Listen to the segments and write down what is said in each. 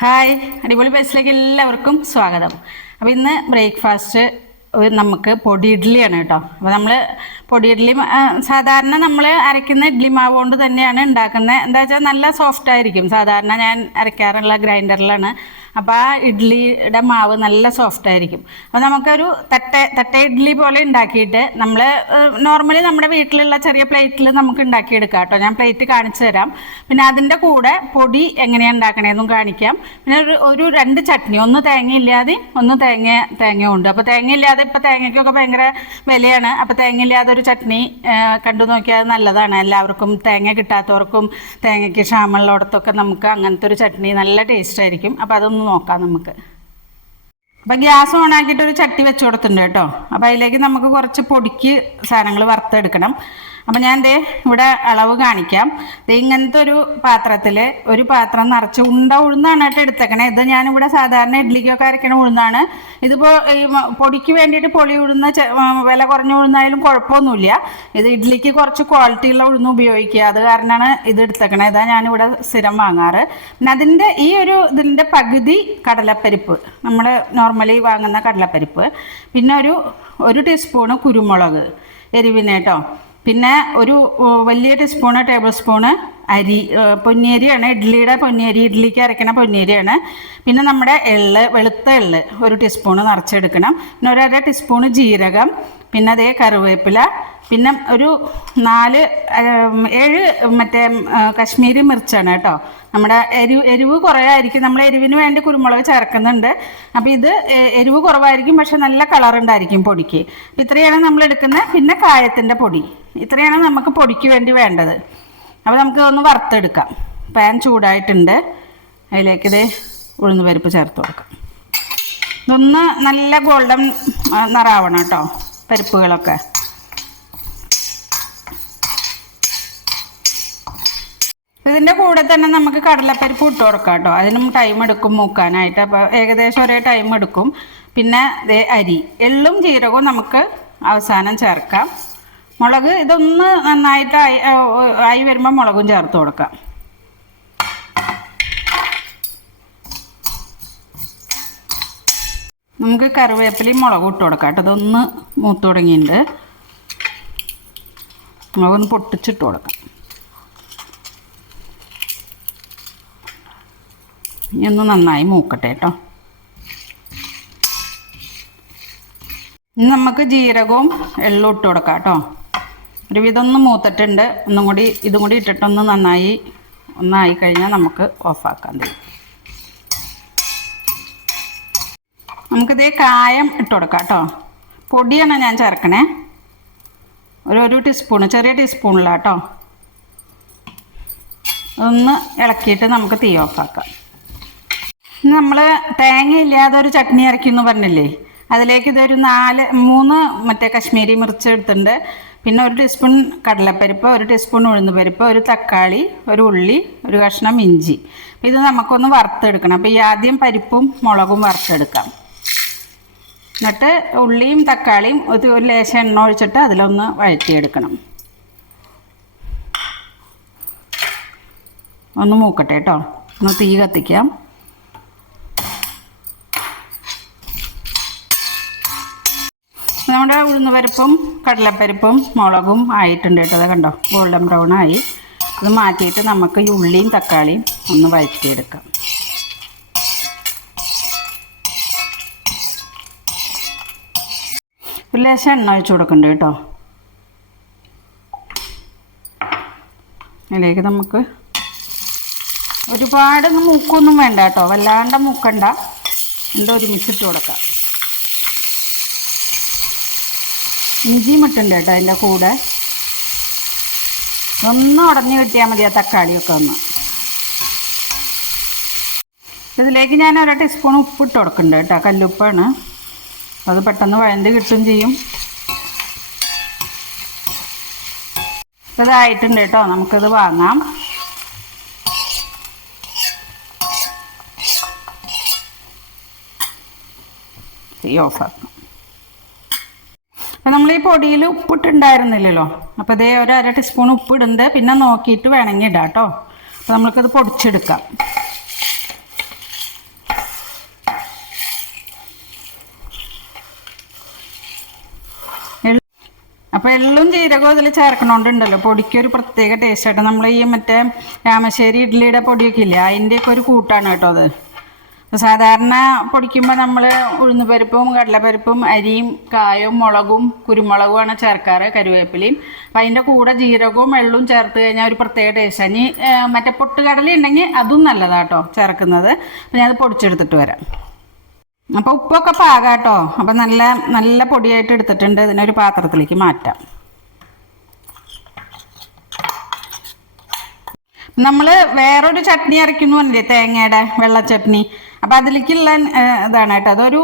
Hi അടിപൊളി ബസ്സിലേക്ക് എല്ലാവർക്കും സ്വാഗതം. അപ്പോൾ ഇന്ന് ബ്രേക്ക്ഫാസ്റ്റ് നമുക്ക് പൊടി ഇഡ്ഡലിയാണ് കേട്ടോ. അപ്പോൾ നമ്മൾ പൊടി ഇഡ്ഡലി സാധാരണ നമ്മൾ അരയ്ക്കുന്ന ഇഡ്ഡലി മാവ് കൊണ്ട് തന്നെയാണ് ഉണ്ടാക്കുന്നത്. എന്താ വെച്ചാൽ നല്ല സോഫ്റ്റ് ആയിരിക്കും. സാധാരണ ഞാൻ അരയ്ക്കാറുള്ള ഗ്രൈൻഡറിലാണ്. അപ്പോൾ ആ ഇഡ്ഡലിയുടെ മാവ് നല്ല സോഫ്റ്റ് ആയിരിക്കും. അപ്പോൾ നമുക്കൊരു തട്ട തട്ട ഇഡ്ഡലി പോലെ ഉണ്ടാക്കിയിട്ട് നമ്മൾ നോർമലി നമ്മുടെ വീട്ടിലുള്ള ചെറിയ പ്ലേറ്റിൽ നമുക്ക് ഉണ്ടാക്കിയെടുക്കാം കേട്ടോ. ഞാൻ പ്ലേറ്റ് കാണിച്ചു തരാം. പിന്നെ അതിന്റെ കൂടെ പൊടി എങ്ങനെയാണ് ഉണ്ടാക്കണേന്നും കാണിക്കാം. പിന്നെ ഒരു ഒരു രണ്ട് ചട്നി. ഒന്ന് തേങ്ങ ഇല്ലാതെ ഒന്ന് തേങ്ങ തേങ്ങ ഉണ്ട്. അപ്പോൾ തേങ്ങ ഇല്ലാതെ ഇപ്പോൾ തേങ്ങയ്ക്കൊക്കെ ഭയങ്കര വിലയാണ്. അപ്പോൾ തേങ്ങ ഇല്ലാതെ ഒരു ചട്നി കണ്ടു നോക്കിയാൽ നല്ലതാണ്. എല്ലാവർക്കും തേങ്ങ കിട്ടാത്തവർക്കും തേങ്ങയ്ക്ക് ക്ഷാമുള്ളടത്തൊക്കെ നമുക്ക് അങ്ങനത്തെ ഒരു ചട്നി നല്ല ടേസ്റ്റ് ആയിരിക്കും. അപ്പോൾ അതൊന്ന് നോക്കാം നമുക്ക്. അപ്പം ഗ്യാസ് ഓൺ ആക്കിയിട്ട് ഒരു ചട്ടി വെച്ച് കൊടുത്തിട്ടുണ്ട് കേട്ടോ. അപ്പം അതിലേക്ക് നമുക്ക് കുറച്ച് പൊടിക്ക് സാധനങ്ങൾ വറുത്തെടുക്കണം. അപ്പം ഞാൻ ദേ ഇവിടെ അളവ് കാണിക്കാം. ദേ ഇങ്ങനത്തെ ഒരു പാത്രത്തിൽ ഒരു പാത്രം നിറച്ച് ഉണ്ട ഉഴുന്നാണ് കേട്ടോ എടുത്തേക്കണേ. ഇത് ഞാനിവിടെ സാധാരണ ഇഡ്ഡലിക്കൊക്കെ അരക്കണ ഉഴുന്നാണ്. ഇതിപ്പോൾ ഈ പൊടിക്ക് വേണ്ടിയിട്ട് പൊളി ഉഴുന്ന വില കുറഞ്ഞ ഉഴുന്നായാലും കുഴപ്പമൊന്നുമില്ല. ഇത് ഇഡ്ഡലിക്ക് കുറച്ച് ക്വാളിറ്റി ഉള്ള ഉഴുന്ന് ഉപയോഗിക്കുക. അത് കാരണമാണ് ഇത് എടുത്തേക്കണേ. ഇതാ ഞാനിവിടെ സ്ഥിരം വാങ്ങാറ്. പിന്നെ അതിന്റെ ഈ ഒരു ഇതിന്റെ പകുതി കടലപ്പരിപ്പ്. നമ്മൾ നോർമലി വാങ്ങുന്ന കടലപ്പരിപ്പ്. പിന്നെ ഒരു ഒരു ടീസ്പൂണ് കുരുമുളക് എരിവിന് കേട്ടോ. പിന്നെ ഒരു വലിയ ടീസ്പൂണ് ടേബിൾ സ്പൂണ് അരി പൊന്നിയരിയാണ്. ഇഡ്ഡലിയുടെ പൊന്നിയരി ഇഡ്ഡലിക്ക് അരയ്ക്കണ പൊന്നിയരിയാണ്. പിന്നെ നമ്മുടെ എള്ള് വെളുത്ത എള്ള് ഒരു ടീസ്പൂൺ നിറച്ചെടുക്കണം. പിന്നെ ഒരു അര ടീസ്പൂൺ ജീരകം പിന്നെ അതേ കറിവേപ്പില പിന്നെ ഒരു നാല് ഏഴ് മറ്റേ കശ്മീരി മിർച്ചാണ് കേട്ടോ. നമ്മുടെ എരിവ് എരിവ് കുറവായിരിക്കും. നമ്മൾ എരിവിന് വേണ്ടി കുരുമുളക് ചേർക്കുന്നുണ്ട്. അപ്പോൾ ഇത് എരിവ് കുറവായിരിക്കും പക്ഷെ നല്ല കളർ ഉണ്ടായിരിക്കും പൊടിക്ക്. ഇത്രയാണ് നമ്മൾ എടുക്കുന്നത് പിന്നെ കായത്തിന്റെ പൊടി. ഇത്രയാണ് നമുക്ക് പൊടിക്ക് വേണ്ടി വേണ്ടത്. അപ്പോൾ നമുക്ക് ഒന്ന് വറുത്തെടുക്കാം. പാൻ ചൂടായിട്ടുണ്ട്. അതിലേക്ക് ഇത് ഉഴുന്ന് പരിപ്പ് ചേർത്ത് കൊടുക്കാം. ഇതൊന്ന് നല്ല ഗോൾഡൻ നിറാവണം കേട്ടോ പരിപ്പുകളൊക്കെ. ഇതിന്റെ കൂടെ തന്നെ നമുക്ക് കടലപ്പരിപ്പ് ഇട്ട് കൊടുക്കാം കേട്ടോ. അതിനും ടൈം എടുക്കും മൂക്കാനായിട്ട്. അപ്പോൾ ഏകദേശം ഒരേ ടൈം എടുക്കും. പിന്നെ അരി. എള്ളും ജീരകവും നമുക്ക് അവസാനം ചേർക്കാം. മുളക് ഇതൊന്ന് നന്നായിട്ട് ആയി ആയി വരുമ്പോൾ മുളകും ചേർത്ത് കൊടുക്കാം. നമുക്ക് കറിവേപ്പിലയും മുളകും ഇട്ട് കൊടുക്കാം കേട്ടോ. ഇതൊന്ന് മൂത്ത് തുടങ്ങിയിട്ടുണ്ട്. മുളകൊന്ന് പൊട്ടിച്ചിട്ട് കൊടുക്കാം. ഇനി ഒന്ന് നന്നായി മൂക്കട്ടെ കേട്ടോ. ഇനി നമുക്ക് ജീരകവും എള്ളും ഇട്ട് കൊടുക്കാം കേട്ടോ. ഒരുവിധം ഒന്ന് മൂത്തിട്ടുണ്ട്. ഒന്നും കൂടി ഇതും കൂടി ഇട്ടിട്ടൊന്ന് നന്നായി ഒന്നായി കഴിഞ്ഞാൽ നമുക്ക് ഓഫാക്കാൻ തരും നമുക്കിതേ കായം ഇട്ട് കൊടുക്കാം കേട്ടോ. പൊടിയാണ് ഞാൻ ചേർക്കണേ. ഒരു ഒരു ടീസ്പൂൺ ചെറിയ ടീസ്പൂണിലാണ് കേട്ടോ. ഒന്ന് ഇളക്കിയിട്ട് നമുക്ക് തീ ഓഫാക്കാം. നമ്മൾ തേങ്ങ ഇല്ലാതെ ഒരു ചട്നി ഇറക്കി എന്ന് പറഞ്ഞില്ലേ? അതിലേക്ക് ഇതൊരു നാല് മൂന്ന് മറ്റേ കശ്മീരി മിർച്ച് എടുത്തിട്ടുണ്ട്. പിന്നെ ഒരു ടീസ്പൂൺ കടലപ്പരിപ്പ് ഒരു ടീസ്പൂൺ ഉഴുന്നുപരിപ്പ് ഒരു തക്കാളി ഒരു ഉള്ളി ഒരു കഷ്ണം ഇഞ്ചി. ഇത് നമുക്കൊന്ന് വറുത്തെടുക്കണം. അപ്പോൾ ഈ ആദ്യം പരിപ്പും മുളകും വറുത്തെടുക്കാം. എന്നിട്ട് ഉള്ളിയും തക്കാളിയും ഒരു ലേശം എണ്ണ ഒഴിച്ചിട്ട് അതിലൊന്ന് വഴറ്റിയെടുക്കണം. ഒന്ന് മൂക്കട്ടെ കേട്ടോ. ഒന്ന് തീ കത്തിക്കാം. നമ്മുടെ ഉഴുന്നുപരിപ്പും കടലപ്പരിപ്പും മുളകും ആയിട്ടുണ്ട് കേട്ടോ. അത് കണ്ടോ ഗോൾഡൻ ബ്രൗൺ ആയി. അത് മാറ്റിയിട്ട് നമുക്ക് ഈ ഉള്ളിയും തക്കാളിയും ഒന്ന് വഴറ്റിയെടുക്കാം. ഒരു ലേശം എണ്ണ ഒഴിച്ച് കൊടുക്കുന്നുണ്ട് കേട്ടോ. അതിലേക്ക് നമുക്ക് ഒരുപാട് മൂക്കൊന്നും വേണ്ട കേട്ടോ. വല്ലാണ്ട് മൂക്കണ്ട. എന്തോ ഒരുമിച്ചിട്ട് കൊടുക്കാം. ഇഞ്ചിയും ഇട്ടുണ്ട് കേട്ടോ അതിന്റെ കൂടെ. ഒന്ന് ഉടഞ്ഞു കിട്ടിയാൽ മതി ആ തക്കാളിയൊക്കെ ഒന്ന്. ഇതിലേക്ക് ഞാൻ ഒരു ടീസ്പൂൺ ഉപ്പ് ഇട്ട് കൊടുക്കുന്നുണ്ട് കേട്ടോ കല്ലുപ്പാണ്. അത് പെട്ടെന്ന് വഴണ്ട് കിട്ടും ചെയ്യും. ഇതായിട്ടുണ്ട് കേട്ടോ നമുക്കിത് വാങ്ങാം. തീ ഓഫാക്കാം അപ്പം നമ്മൾ ഈ പൊടിയിൽ ഉപ്പിട്ടുണ്ടായിരുന്നില്ലല്ലോ. അപ്പോൾ ഇതേ ഒരു അര ടീസ്പൂൺ ഉപ്പ് ഇടുന്നത് പിന്നെ നോക്കിയിട്ട് വേണമെങ്കിൽ ഇടാം കേട്ടോ അപ്പോൾ നമ്മൾക്കത് പൊടിച്ചെടുക്കാം. അപ്പോൾ എള്ളും ജീരകവും അതിൽ ചേർക്കണോണ്ടുണ്ടല്ലോ. പൊടിക്കൊരു പ്രത്യേക ടേസ്റ്റ് ആയിട്ട് നമ്മൾ ഈ മറ്റേ രാമശ്ശേരി ഇഡ്ഡലിയുടെ പൊടിയൊക്കെ ഇല്ലേ? അതിന്റെയൊക്കെ ഒരു കൂട്ടാണ് കേട്ടോ അത്. സാധാരണ പൊടിക്കുമ്പോൾ നമ്മൾ ഉഴുന്ന് ഉഴുന്നുപരിപ്പും കടലപ്പരിപ്പും അരിയും കായും മുളകും കുരുമുളകുമാണ് ചേർക്കാറ് കരുവേപ്പിലയും. അപ്പം അതിന്റെ കൂടെ ജീരകവും വെള്ളവും ചേർത്ത് കഴിഞ്ഞാൽ ഒരു പ്രത്യേക ടേസ്റ്റ് ഇനി മറ്റേ പൊട്ടുകടല ഉണ്ടെങ്കിൽ അതും നല്ലതാട്ടോ ചേർക്കുന്നത്. അപ്പം ഞാനത് പൊടിച്ചെടുത്തിട്ട് വരാം. അപ്പോൾ ഉപ്പൊക്കെ പാകാട്ടോ. അപ്പം നല്ല നല്ല പൊടിയായിട്ട് എടുത്തിട്ടുണ്ട്. ഇതിനൊരു പാത്രത്തിലേക്ക് മാറ്റാം. നമ്മൾ വേറൊരു ചട്നി അരയ്ക്കുന്നു അല്ലേ തേങ്ങയുടെ വെള്ള ചട്നി അപ്പം അതിലേക്കുള്ള ഇതാണ് കേട്ടോ. അതൊരു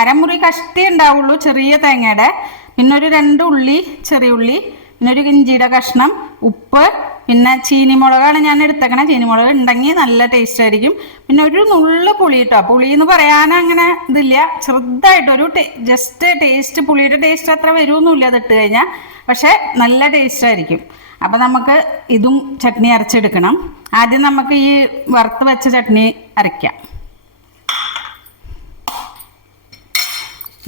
അരമുറി കഷ്ടി ഉണ്ടാവുള്ളൂ ചെറിയ തേങ്ങയുടെ. പിന്നെ ഒരു രണ്ട് ഉള്ളി ചെറിയ ഉള്ളി പിന്നെ ഒരു ഇഞ്ചിയുടെ കഷ്ണം ഉപ്പ് പിന്നെ ചീനിമുളകാണ് ഞാൻ എടുത്തേക്കണേ. ചീനിമുളക് ഉണ്ടെങ്കിൽ നല്ല ടേസ്റ്റ് ആയിരിക്കും. പിന്നെ ഒരു നുള്ള് പുളി കേട്ടോ. പുളി എന്ന് പറയാൻ അങ്ങനെ ഇതില്ല. ചെറുതായിട്ടൊരു ജസ്റ്റ് ടേസ്റ്റ് പുളിയുടെ ടേസ്റ്റ് അത്ര വരുമൊന്നുമില്ല അത് ഇട്ട് കഴിഞ്ഞാൽ പക്ഷേ നല്ല ടേസ്റ്റ് ആയിരിക്കും. അപ്പം നമുക്ക് ഇതും ചട്നി അരച്ചെടുക്കണം. ആദ്യം നമുക്ക് ഈ വറുത്ത് വെച്ച ചട്നി അരയ്ക്കാം.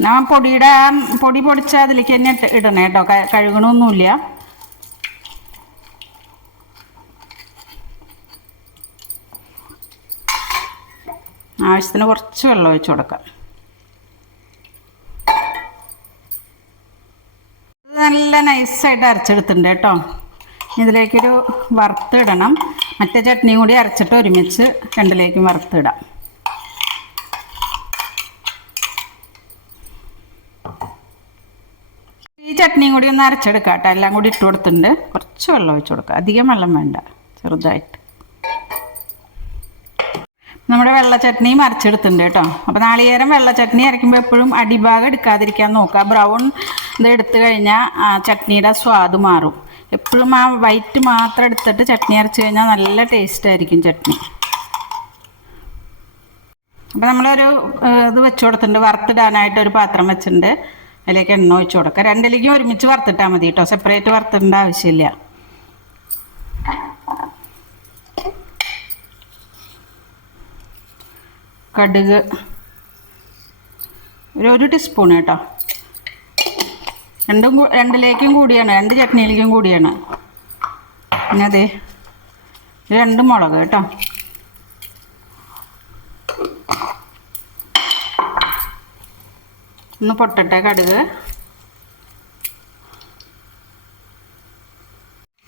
ഞാൻ പൊടിയുടെ ആ പൊടി പൊടിച്ച അതിലേക്ക് തന്നെ ഇട്ട് ഇടണേ കേട്ടോ. കഴുകണമൊന്നുമില്ല ആവശ്യത്തിന് കുറച്ച് വെള്ളം ഒഴിച്ചു കൊടുക്കാം. നല്ല നൈസായിട്ട് അരച്ചെടുത്തിട്ടുണ്ട് കേട്ടോ. ഇതിലേക്കൊരു വറുത്തിടണം മറ്റേ ചട്നിയും കൂടി അരച്ചിട്ട് ഒരുമിച്ച് രണ്ടിലേക്കും വറുത്തിടാം ഈ ചട്നിയും കൂടി ഒന്ന് അരച്ചെടുക്കാം കേട്ടോ. എല്ലാം കൂടി ഇട്ട് കൊടുത്തിട്ടുണ്ട്. കുറച്ച് വെള്ളം ഒഴിച്ച് കൊടുക്കുക അധികം വെള്ളം വേണ്ട. ചെറുതായിട്ട്. നമ്മുടെ വെള്ള ചട്നിയും അരച്ചെടുത്തിട്ടുണ്ട് കേട്ടോ. അപ്പോൾ നാളികേരം വെള്ള ചട്നി അരയ്ക്കുമ്പോൾ എപ്പോഴും അടിഭാഗം എടുക്കാതിരിക്കാൻ നോക്കുക. ബ്രൗൺ ഇത് എടുത്തു കഴിഞ്ഞാൽ ചട്നിയുടെ സ്വാദ് മാറും. എപ്പോഴും ആ വൈറ്റ് മാത്രം എടുത്തിട്ട് ചട്നി അരച്ച് കഴിഞ്ഞാൽ നല്ല ടേസ്റ്റ് ആയിരിക്കും ചട്നി. അപ്പോൾ നമ്മളൊരു ഇത് വെച്ച് കൊടുത്തിട്ടുണ്ട്. വറുത്തിടാനായിട്ട് ഒരു പാത്രം വെച്ചിട്ടുണ്ട്. അതിലേക്ക് എണ്ണ ഒഴിച്ച് കൊടുക്കുക. രണ്ടിലേക്കും ഒരുമിച്ച് വറുത്തിട്ടാൽ മതി കേട്ടോ സെപ്പറേറ്റ് വറുത്തിടേണ്ട ആവശ്യമില്ല. കടുക് ഒരു ഒരു ടീസ്പൂൺ കേട്ടോ രണ്ടും രണ്ടിലേക്കും കൂടിയാണ്. രണ്ട് ചട്നിയിലേക്കും കൂടിയാണ്. പിന്നെ അതെ രണ്ട് മുളക് കേട്ടോ ഒന്ന് പൊട്ടട്ടെ കടുക്.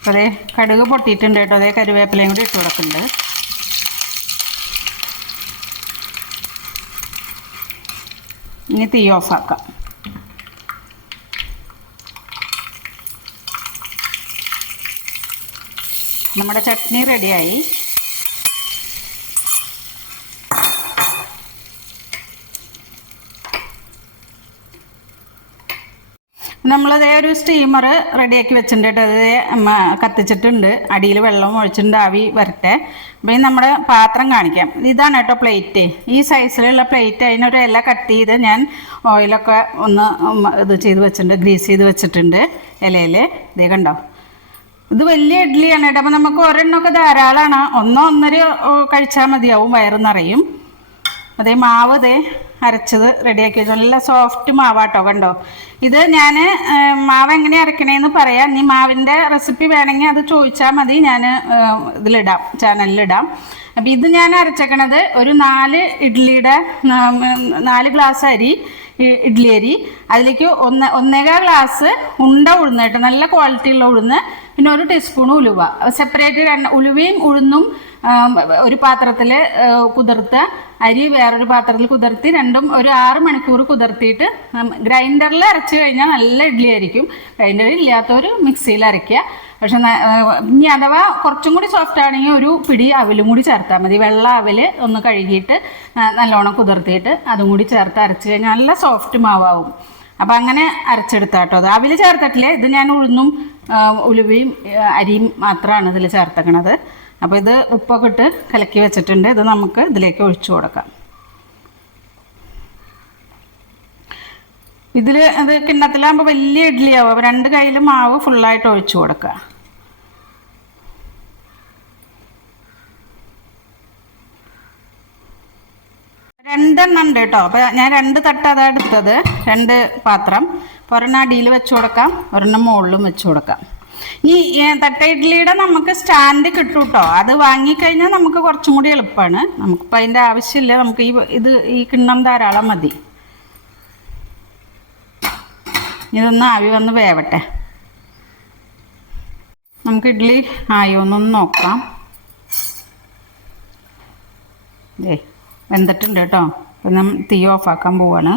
അതേ കടുക് പൊട്ടിയിട്ടുണ്ട് കേട്ടോ. അതേ കരുവേപ്പിലയും കൂടി ഇട്ട് കൊടുക്കുന്നുണ്ട്. ഇനി തീ ഓഫാക്കാം നമ്മുടെ ചട്നി റെഡിയായി നമ്മളതേ ഒരു സ്റ്റീമർ റെഡിയാക്കി വെച്ചിട്ടുണ്ട് കേട്ടോ. അത് കത്തിച്ചിട്ടുണ്ട്. അടിയിൽ വെള്ളം ഒഴിച്ചിട്ടുണ്ട് ആവി വരട്ടെ. അപ്പം ഇനി നമ്മുടെ പാത്രം കാണിക്കാം. ഇതാണ് കേട്ടോ പ്ലേറ്റ് ഈ സൈസിലുള്ള പ്ലേറ്റ് അതിനൊരു ഇല കട്ട് ചെയ്ത് ഞാൻ ഓയിലൊക്കെ ഒന്ന് ഇത് ചെയ്ത് വെച്ചിട്ടുണ്ട്. ഗ്രീസ് ചെയ്ത് വെച്ചിട്ടുണ്ട് ഇലയിൽ ഇതേ കണ്ടോ? ഇത് വലിയ ഇഡ്ഡലിയാണ് കേട്ടോ. അപ്പം നമുക്ക് ഒരെണ്ണമൊക്കെ ധാരാളമാണ് ഒന്നോ ഒന്നര കഴിച്ചാൽ മതിയാവും. വയറ് നിറയും. അതേ മാവ് ദേ അരച്ചത് റെഡിയാക്കി വെച്ചു. നല്ല സോഫ്റ്റ് മാവാട്ടോ കണ്ടോ? ഇത് ഞാൻ മാവ് എങ്ങനെ അരക്കണേന്ന് പറയാം. നീ മാവിന്റെ റെസിപ്പി വേണമെങ്കിൽ അത് ചോദിച്ചാൽ മതി. ഞാൻ ഇതിലിടാം ചാനലിലിടാം. അപ്പം ഇത് ഞാൻ അരച്ചേക്കണത് ഒരു നാല് ഇഡ്ഡലിയുടെ നാല് ഗ്ലാസ് അരി ഇഡ്ലി അരി. അതിലേക്ക് ഒന്ന് ഒന്നേകാൽ ഗ്ലാസ് ഉണ്ട ഉഴുന്ന് കേട്ടോ. നല്ല ക്വാളിറ്റിയുള്ള ഉഴുന്ന്. പിന്നെ ഒരു ടീസ്പൂൺ ഉലുവ. സെപ്പറേറ്റ് രണ്ട് ഉലുവയും ഉഴുന്നും ഒരു പാത്രത്തിൽ കുതിർത്ത് അരി വേറൊരു പാത്രത്തിൽ കുതിർത്തി രണ്ടും ഒരു ആറ് മണിക്കൂർ കുതിർത്തിയിട്ട് ഗ്രൈൻഡറിൽ അരച്ച് കഴിഞ്ഞാൽ നല്ല ഇഡ്ഡലി ആയിരിക്കും ഗ്രൈൻഡറിൽ ഇല്ലാത്തവർ മിക്സിയിൽ അരയ്ക്കുക. പക്ഷെ ഇനി അഥവാ കുറച്ചും കൂടി സോഫ്റ്റ് ആണെങ്കിൽ ഒരു പിടി അവലും കൂടി ചേർത്താൽ മതി. വെള്ള അവൽ ഒന്ന് കഴുകിയിട്ട് നല്ലോണം കുതിർത്തിയിട്ട് അതും കൂടി ചേർത്ത് അരച്ച് കഴിഞ്ഞാൽ നല്ല സോഫ്റ്റ് മാവാവും. അപ്പം അങ്ങനെ അരച്ചെടുത്താട്ടോ അത് അവൽ ചേർത്തിട്ടില്ലേ? ഇത് ഞാൻ ഉഴുന്നും ഉലുവയും അരിയും മാത്രമാണ് ഇതിൽ ചേർത്തേക്കണത്. അപ്പോൾ ഇത് ഉപ്പൊക്കെ ഇട്ട് കലക്കി വെച്ചിട്ടുണ്ട്. ഇത് നമുക്ക് ഇതിലേക്ക് ഒഴിച്ചു കൊടുക്കാം. ഇതിൽ അത് കിണ്ണത്തിലാകുമ്പോൾ വലിയ ഇഡ്ഡലിയാവും രണ്ട് കയ്യിൽ മാവ് ഫുള്ളായിട്ട് ഒഴിച്ചു കൊടുക്കുക. രണ്ട് രണ്ടെണ്ണം ഉണ്ട് കേട്ടോ. അപ്പോൾ ഞാൻ രണ്ട് തട്ട് അതാണ് എടുത്തത്. രണ്ട് പാത്രം. ഒരെണ്ണം അടിയിൽ വെച്ച് കൊടുക്കാം. ഒരെണ്ണം മുകളിലും വെച്ച് കൊടുക്കാം. ഈ ഏ, തട്ട ഇഡ്ഡലിയുടെ നമുക്ക് സ്റ്റാൻഡ് കിട്ടും കേട്ടോ അത് വാങ്ങിക്കഴിഞ്ഞാൽ നമുക്ക് കുറച്ചും കൂടി എളുപ്പമാണ്. നമുക്കിപ്പോൾ അതിന്റെ ആവശ്യമില്ല. നമുക്ക് ഈ ഇത് ഈ കിണ്ണം ധാരാളം മതി. ഇതൊന്ന് ആവി വന്ന് വേവട്ടെ. നമുക്ക് ഇഡ്ഡലി ആയോന്നൊന്ന് നോക്കാം. ദേ വെന്തിട്ടുണ്ട് കേട്ടോ. അപ്പം നമ്മൾ തീ ഓഫാക്കാൻ പോവാണ്.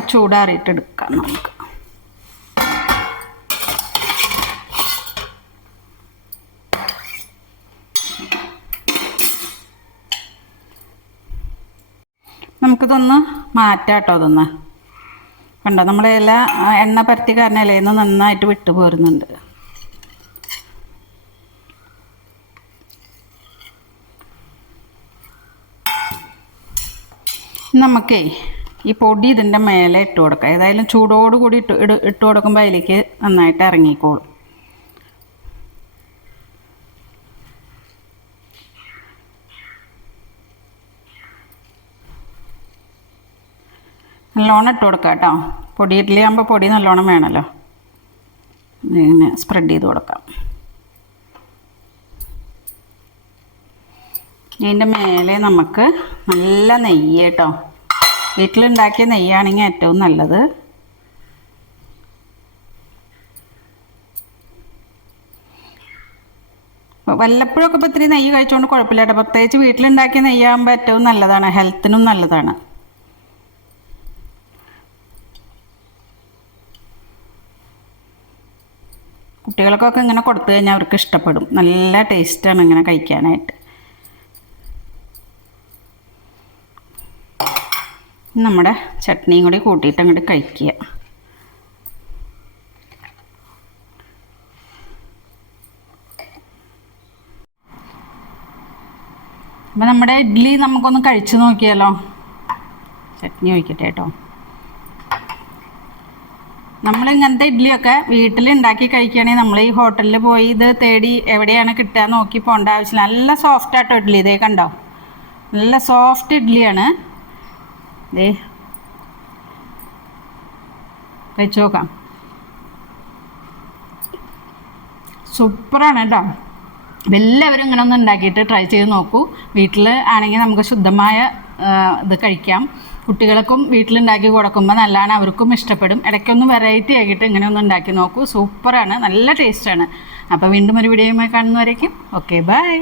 ഒന്ന് ചൂടാറിയിട്ട് എടുക്കാം നമുക്ക്. നമുക്കിതൊന്ന് മാറ്റാം കേട്ടോ അതൊന്ന്. കണ്ടോ നമ്മുടെ ഇല എണ്ണ പരത്തി കാരണം ഇലയിൽ നിന്ന് നന്നായിട്ട് വിട്ടു പോരുന്നുണ്ട്. നമുക്കേ ഈ പൊടി ഇതിന്റെ മേലെ ഇട്ട് കൊടുക്കുക. ഏതായാലും ചൂടോട് കൂടി ഇട്ട് ഇട് ഇട്ട് കൊടുക്കുമ്പോൾ അതിലേക്ക് നന്നായിട്ട് ഇറങ്ങിക്കോളും. നല്ലോണം ഇട്ട് കൊടുക്കുക കേട്ടോ. പൊടി ഇഡ്ഡലി ആകുമ്പോൾ പൊടി നല്ലോണം വേണമല്ലോ ഇങ്ങനെ സ്പ്രെഡ് ചെയ്ത് കൊടുക്കാം. ഇതിന്റെ മേലെ നമുക്ക് നല്ല നെയ്യ് കേട്ടോ. വീട്ടിലുണ്ടാക്കിയ നെയ്യാണെങ്കിൽ ഏറ്റവും നല്ലത്. വല്ലപ്പോഴൊക്കെ ഇപ്പോൾ ഇത്തിരി നെയ്യ് കഴിച്ചുകൊണ്ട് കുഴപ്പമില്ല കേട്ടോ പ്രത്യേകിച്ച് വീട്ടിലുണ്ടാക്കിയ നെയ്യാകുമ്പോൾ ഏറ്റവും നല്ലതാണ്. ഹെൽത്തിനും നല്ലതാണ്. കുട്ടികൾക്കൊക്കെ ഇങ്ങനെ കൊടുത്തു കഴിഞ്ഞാൽ അവർക്ക് ഇഷ്ടപ്പെടും. നല്ല ടേസ്റ്റാണ് ഇങ്ങനെ കഴിക്കാനായിട്ട്. നമ്മുടെ ചട്നിയും കൂടി കൂട്ടിയിട്ട് അങ്ങോട്ട് കഴിക്കുക. അപ്പം നമ്മുടെ ഇഡ്ഡലി നമുക്കൊന്ന് കഴിച്ചു നോക്കിയാലോ? ചട്നി ഒഴിക്കട്ടെ കേട്ടോ. നമ്മൾ ഇങ്ങനത്തെ ഇഡ്ഡലിയൊക്കെ വീട്ടിൽ ഉണ്ടാക്കി കഴിക്കുകയാണെങ്കിൽ നമ്മൾ ഈ ഹോട്ടലിൽ പോയി ഇത് തേടി എവിടെയാണ് കിട്ടുക നോക്കി പോകേണ്ട ആവശ്യമില്ല. നല്ല സോഫ്റ്റ് ആട്ടോ ഇഡ്ഡലി ഇതേ കണ്ടോ? നല്ല സോഫ്റ്റ് ഇഡ്ഡലിയാണ് ദേ. കഴിച്ചു നോക്കാം. സൂപ്പറാണ് കേട്ടോ. എല്ലാവരും ഇങ്ങനെ ഒന്ന് ഉണ്ടാക്കിയിട്ട് ട്രൈ ചെയ്ത് നോക്കൂ. വീട്ടിൽ ആണെങ്കിൽ നമുക്ക് ശുദ്ധമായ ഇത് കഴിക്കാം. കുട്ടികൾക്കും വീട്ടിലുണ്ടാക്കി കൊടുക്കുമ്പോൾ നല്ലതാണ് അവർക്കും ഇഷ്ടപ്പെടും. ഇടയ്ക്കൊന്ന് വെറൈറ്റി ആക്കിയിട്ട് ഇങ്ങനെ ഒന്ന് ഉണ്ടാക്കി നോക്കൂ. സൂപ്പറാണ്. നല്ല ടേസ്റ്റാണ് അപ്പോൾ വീണ്ടും ഒരു വീഡിയോയുമായി കാണുന്നവരേക്കും. Okay bye